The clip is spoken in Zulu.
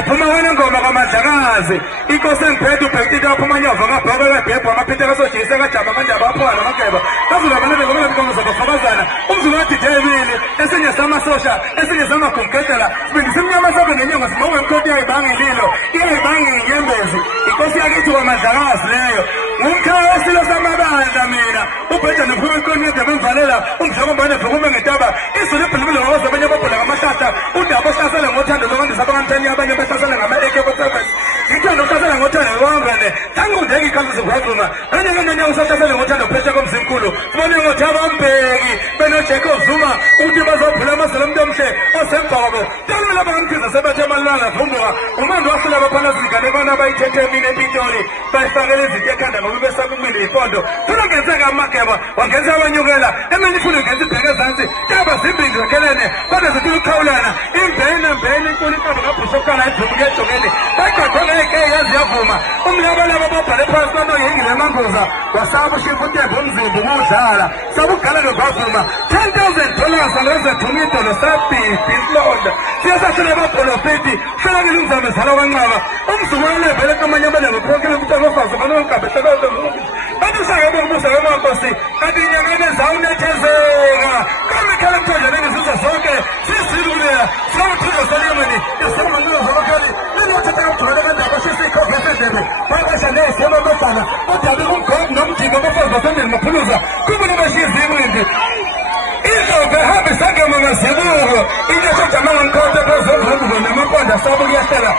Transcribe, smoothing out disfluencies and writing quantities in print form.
ngiphuma wena ngoma kaMandlakazi inkosi engiphethe ubhekile aphuma nyova ngabhoka kabhebha amaphitha kasojisa kajama kanjaba aphwa namageba kazula banele ngoma ngoma zabafakazana umzulu wathi David esinye samasosha esinye samagumgedela sibindi simnyama sakho ngenyanga sibawe inkoti yayibanga ililo iyayibanga inyembezi inkosi yakithi kaMandlakazi leyo ngumkhawesilo samabandla mina ubheja nophuma inkoni yade bemvalela umjoko mbane phuma ngetaba izulu ibhilibile wazo abanye ababhola ngamashata udaba ohlasela ngothando lokwandisa abantwana abanye behlasela ngama-AK-47 ngithanda ukuhlasela ngothando lwangane tangudeki ikhazi zivazuma kanye ngenye usahlasele ngothando phesha komzimkhulu sibone ngothaba mbeki benoJacob Zuma ukuthi bazophula amazelo omntu omhle osembhoko talula bangamkhiza sebethe amalanga vumbuka umando wasela abaphanazingane bana bayithethe mina empitoli bayifakele izinto ekhanda ngoba besaba umile ipondo funa ngenzeka amageba wangenza abanyukela eminye ifuna ngenza ibheke ezansi taba zimbindi zakhelene kodwa zitula ukukhawulana imbene inkulu inkaba ngabhusokala ivumu kuyejokeni bayigaqola yazi yavuma umlabalaba babhale phansi banoyengile emangoza wasaba ushifa utembe umzimba ukuwudlala sabugalelo bavuma $10,000 alezethuma idolo sabhidi inhlonda siyasasele abapolofeti selakile umzame zala wanqaba umzukwane vele kamanye amalenge kuphokele ukuthi abafazi banonkabehlekaze bantu sayebo kubusa wemankosi kanti inyangane zawunethezeka kamekhala mthonjane ngizizwe zonke sisilulela sawuthizo salimeni isamanqaba zabakhali ninothethakamthokele kandaba sisikhofesedebe bayabashaneyisebabefana odabe kumgogo nomjingo abafazi basendeni maphuluza kubona bashiza imwindi izove hambe sagama mazibuko into sojama ngamkhotha phezovumbuko namaqonda sabo kuyahlela